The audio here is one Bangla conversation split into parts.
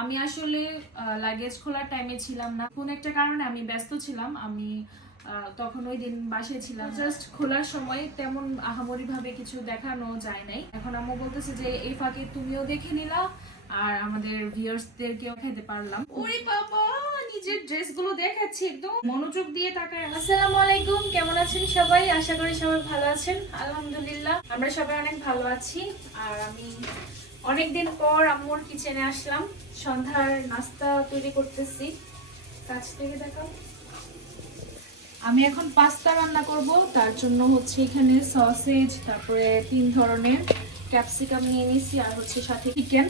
আমি আসলে লাগেজ খোলার টাইমে ছিলাম না। কোন একটা কারণে আমি ব্যস্ত ছিলাম। আমি তখন ওই দিন বাসায় ছিলাম। জাস্ট খোলার সময় তেমন আহামরি ভাবে কিছু দেখানো যায় নাই। এখন আম্মু বলতেছে যে, এই ফাঁকে তুমিও দেখে নিলা আর আমাদের ভিউয়ার্সদেরকেও খেতে পারলাম। ওরে বাবা, নিজের ড্রেসগুলো দেখাচ্ছি একদম। মনোযোগ দিয়ে তাকায় আসসালামু আলাইকুম, কেমন আছেন সবাই? আশা করি সবাই ভালো আছেন। আলহামদুলিল্লাহ, আমরা সবাই অনেক ভালো আছি। আর আমি অনেকদিন পর আম্মুর কিচেনে আসলাম। সন্ধ্যার নাস্তা তৈরি করতেছি। কাছ থেকে দেখাও। আমি এখন পাস্তা রান্না করব। তার জন্য হচ্ছে এখানে সসেজ তারপরে তিন ধরনের ক্যাপসিকাম নিয়ে নিয়েছি আর হচ্ছে সাথে চিকেন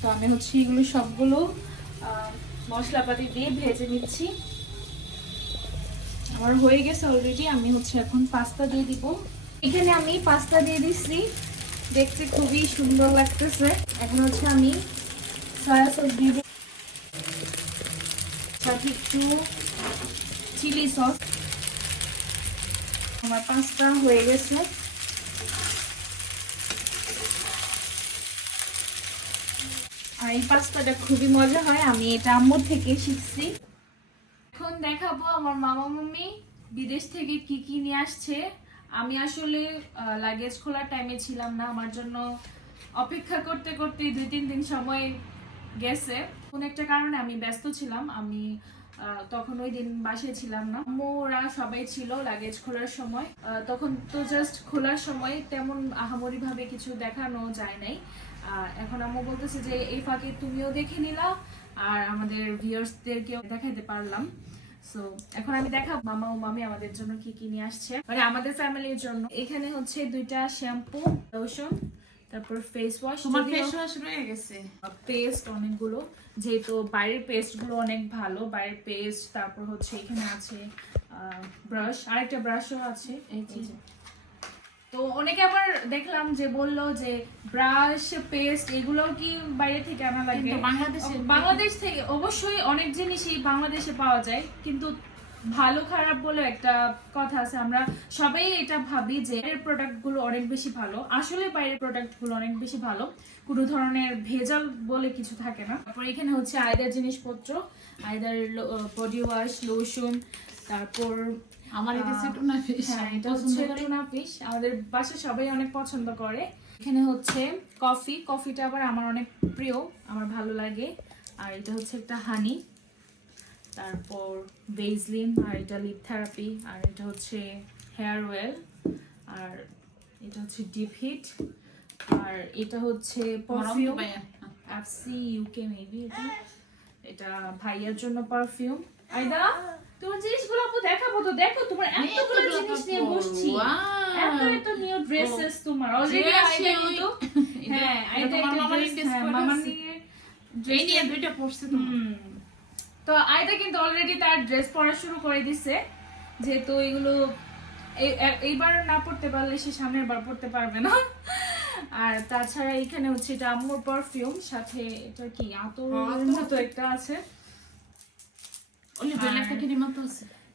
তো আমি হচ্ছে এগুলো সবগুলো মশলাপাতি দিয়ে ভেজে নিচ্ছি। আমার হয়ে গেছে অলরেডি আমি হচ্ছে এখন পাস্তা দিয়ে দিব। এখানে আমি পাস্তা দিয়ে দিচ্ছি দেখতে খুবই সুন্দর লাগতেছে। এখন হচ্ছে আমি সয়া সস দিই সাথে একটু চিলি সস আমার পাস্তা হয়ে গেছে। আর এই পাস্তাটা খুবই মজা হয়, আমি এটা আম্মুর থেকে শিখছি। এখন দেখাবো আমার মামা মাম্মি বিদেশ থেকে কি কি নিয়ে আসছে। আমি আসলে লাগেজ খোলার টাইমে ছিলাম না। আমার জন্য অপেক্ষা করতে করতে দুই, তিন দিন সময় গেছে। কোন একটা কারণে আমি ব্যস্ত ছিলাম। আমি তখন ওই দিন বাসায় ছিলাম না। মোরা সবাই ছিল লাগেজ খোলার সময়। তখন তো জাস্ট খোলার সময় তেমন আহামরি ভাবে কিছু দেখানো যায় নাই। এখন আম্মু বলতেছে যে, এই ফাঁকে তুমিও দেখে নিলা। আর আমাদের ভিউয়ার্সদেরকেও দেখাইতে পারলাম। সো এখন আমি দেখাবো মামা ও মামি আমাদের জন্য কি কি নিয়ে আসছে। মানে আমাদের ফ্যামিলির জন্য। এখানে হচ্ছে দুইটা শ্যাম্পু লোশন তারপর ফেস ওয়াশ তোমার ফেস ওয়াশ রয়ে গেছে। পেস্ট অনেকগুলো। যেহেতু বাইরের পেস্টগুলো অনেক ভালো বাইরের পেস্ট তারপর হচ্ছে এখানে আছে ব্রাশ আরেকটা ব্রাশও আছে। এই যে। তো অনেকে আবার দেখলাম যে বলল যে ব্রাশ পেস্ট এগুলো কি বাইরে থেকে আনা লাগে? বাংলাদেশে বাংলাদেশ থেকে অবশ্যই অনেক জিনিসই বাংলাদেশে পাওয়া যায় কিন্তু ভালো খারাপ বলে একটা কথা আছে। আমরা সবাই এটা ভাবি যে বাইরের প্রোডাক্টগুলো অনেক বেশি ভালো। আসলে বাইরের প্রোডাক্টগুলো অনেক বেশি ভালো। কোনো ধরনের ভেজাল বলে কিছু থাকে না। তারপর এখানে হচ্ছে আয়দার জিনিসপত্র। আয়দার বডি ওয়াশ লোশন তারপর আমার এটা আহ, সেটু না ফিশ হ্যাঁ এটা হচ্ছে টুনা ফিশ আমাদের বাসায় সবাই অনেক পছন্দ করে। এখানে হচ্ছে কফি কফিটা আবার আমার অনেক প্রিয় আমার ভালো লাগে। আর এটা হচ্ছে একটা হানি তারপর বেজলিন আর এটা লিপ থেরাপি আর এটা হচ্ছে হেয়ার অয়েল আর এটা হচ্ছে ডিপ হিট আর এটা হচ্ছে পারফিউম এফসি ইউকে মেবি এটা। এটা ভাইয়ার জন্য পারফিউম আইদা তোমার জিনিসগুলো আপু দেখাবো তো দেখো তোমার এতগুলো জিনিস নিয়ে বসছি। এত এত নিউ ড্রেসেস তোমার। অলরেডি আইদা কিন্তু হ্যাঁ আইদা তোমার মামার হ্যাঁ, মামার নিয়ে এই নিয়ে দুইটা পড়ছে তো তো আয়দা কিন্তু অলরেডি তার ড্রেস পরা শুরু করে দিছে। যেহেতু এগুলো এইবার না পড়তে পারলে সে সামনের বার পড়তে পারবে না। আর তাছাড়া এখানে হচ্ছে এটা আম্মুর পারফিউম সাথে এটা কি আতর আতর। মতো একটা আছে।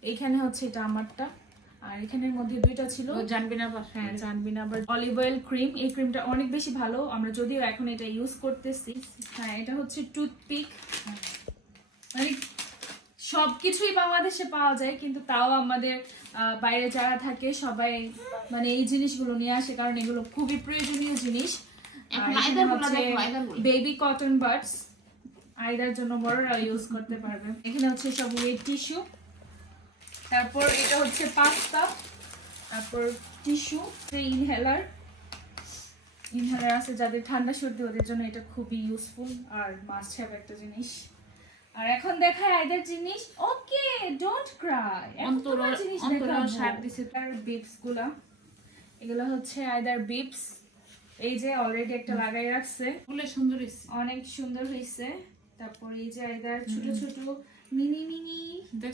এইখানে হচ্ছে এটা আমারটা। আর এখানের মধ্যে দুইটা ছিল। ও জানবি না আবার। হ্যাঁ জানবি না আবার। অলিভ অয়েল ক্রিম এই ক্রিমটা অনেক বেশি ভালো। আমরা যদিও এখন এটা ইউজ করতেছি। হ্যাঁ এটা হচ্ছে টুথপিক মানে সবকিছুই বাংলাদেশে পাওয়া যায় কিন্তু তাও আমাদের বাইরে যারা থাকে সবাই মানে এই জিনিসগুলো নিয়ে আসে কারণ এগুলো খুবই প্রয়োজনীয় জিনিস। বেবি কটন বাডস আইদার জন্য বড়রা ইউজ করতে পারবে। এখানে হচ্ছে সব ওয়েট টিস্যু তারপর এটা হচ্ছে পাস্তা তারপর টিস্যু ইনহেলার ইনহেলার আছে যাদের ঠান্ডা সর্দি ওদের জন্য এটা খুবই ইউজফুল আর মাস্ট হ্যাভ একটা জিনিস। আর এখন দেখায় আইদার জিনিস। ওকে ডোন্ট ক্রাই অন্তর অন্তর সার দিছে তার বিপসগুলা। এগুলো হচ্ছে আইদার বিপস এই যে অলরেডি একটা লাগাই রাখছে। বলে সুন্দর হইছে। অনেক সুন্দর হয়েছে তারপর এই যে আইদার ছোট ছোট মিনি মিনি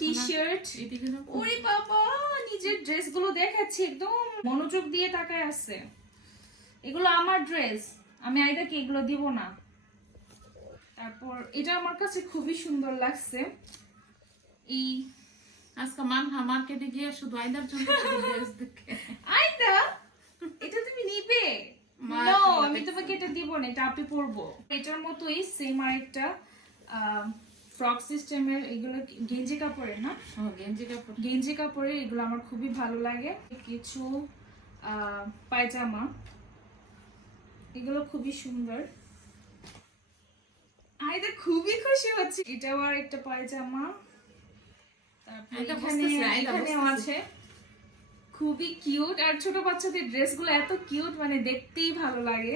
টি শার্ট ওরে বাবা নিজের ড্রেসগুলো দেখাচ্ছি একদম। মনোযোগ দিয়ে তাকায় আছে। এগুলো আমার ড্রেস আমি আইদাকে এগুলো দিব না। তারপর এটা আমার কাছে খুবই সুন্দর লাগছে। এই আজকে মানহা মার্কেটে গিয়ে শুধু আইদার জন্য ড্রেস দেখে। আইদা এটা তুমি নিবে? আমি তোমাকে এটা দিব না এটা আপনি পরবো। এটার মতোই সেম আরেকটা ফ্রক সিস্টেমের এগুলো গেঞ্জি কাপড়ের না? গেঞ্জি কাপড়। গেঞ্জি কাপড়ের এগুলো আমার খুবই ভালো লাগে। কিছু আহ, পায়জামা। এগুলো খুবই সুন্দর। খুবই খুশি হচ্ছে। এটাও আর একটা পায়জামা। আছে খুবই কিউট আর ছোট বাচ্চাদের ড্রেসগুলো এত কিউট মানে দেখতেই ভালো লাগে।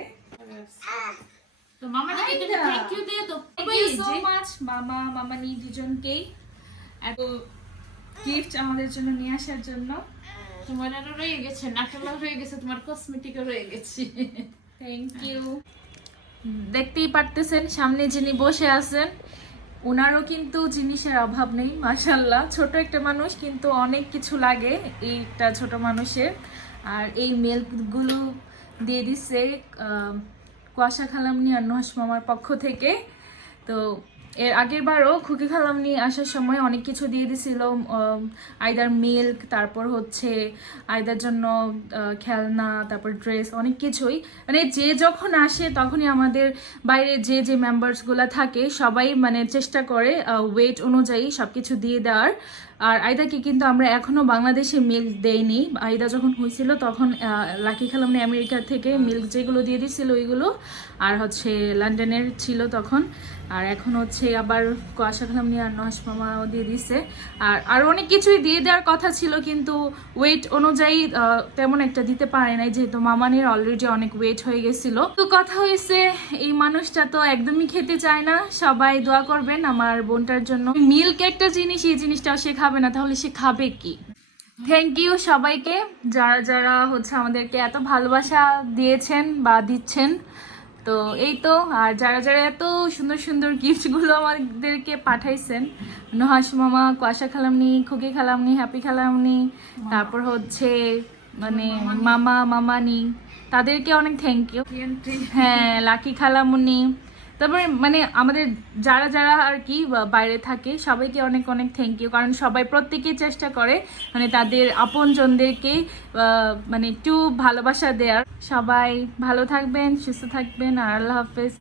তো মামা থ্যাংক ইউ দিয়ে তো সো মাচ মামা মামানি দুজনকেই। এত গিফট আমাদের জন্য নিয়ে আসার জন্য। তোমার আরও রয়ে গেছে নাটলা রয়ে গেছে তোমার কসমেটিকও রয়ে গেছে। থ্যাংক ইউ দেখতেই পারতেছেন, সামনে যিনি বসে আছেন ওনারও কিন্তু জিনিসের অভাব নেই মাসাল্লাহ ছোট একটা মানুষ, কিন্তু অনেক কিছু লাগে এইটা ছোট মানুষের। আর এই মেলগুলো দিয়ে দিচ্ছে কুয়াশা, খালামনি আর নহস মামার পক্ষ থেকে। তো এর আগের বারও খুকি খালামনি আসার সময় অনেক কিছু দিয়ে দিছিল আইদার মিল্ক তারপর হচ্ছে আইদার জন্য খেলনা, তারপর ড্রেস অনেক কিছুই। মানে যে যখন আসে তখনই আমাদের বাইরে যে যে মেম্বার্সগুলো থাকে সবাই মানে চেষ্টা করে ওয়েট অনুযায়ী সব কিছু দিয়ে দেওয়ার। আর আইদাকে কিন্তু আমরা এখনও বাংলাদেশে মিল্ক দেইনি। আইদা যখন হয়েছিল তখন লাকি খালামনি আমেরিকা থেকে মিল্ক যেগুলো দিয়ে দিছিল ওইগুলো, আর হচ্ছে লন্ডনের ছিল তখন। আর এখন হচ্ছে আবার কুয়াশা খালামনি আর নহাস মামাও দিয়ে দিছে। আর আর অনেক কিছুই দিয়ে দেওয়ার কথা ছিল, কিন্তু ওয়েট অনুযায়ী তেমন একটা দিতে পারে নাই, যেহেতু মামানির অলরেডি অনেক ওয়েট হয়ে গেছিল। তো কথা হয়েছে, এই মানুষটা তো একদমই খেতে চায় না, সবাই দোয়া করবেন আমার বোনটার জন্য। মিল্ক একটা জিনিস, এই জিনিসটাও সে খাবে না, তাহলে সে খাবে কি? থ্যাংক ইউ সবাইকে, যারা যারা হচ্ছে আমাদেরকে এত ভালোবাসা দিয়েছেন বা দিচ্ছেন তো এই তো আর যারা যারা এত সুন্দর সুন্দর গিফটগুলো আমাদেরকে পাঠাইছেন নহাস মামা কুয়াশা খালামনি খুকি খালামনি হ্যাপি খালামনি তারপর হচ্ছে মানে মামা মামানি তাদেরকে অনেক থ্যাংক ইউ হ্যাঁ লাকি খালামুনি তারপরে মানে আমাদের যারা যারা আর কি বাইরে থাকে, সবাইকে অনেক অনেক থ্যাংক ইউ কারণ সবাই প্রত্যেকেই চেষ্টা করে মানে তাদের আপনজনদেরকে মানে একটু ভালোবাসা দেওয়ার। সবাই ভালো থাকবেন, সুস্থ থাকবেন, আর আল্লাহ হাফেজ।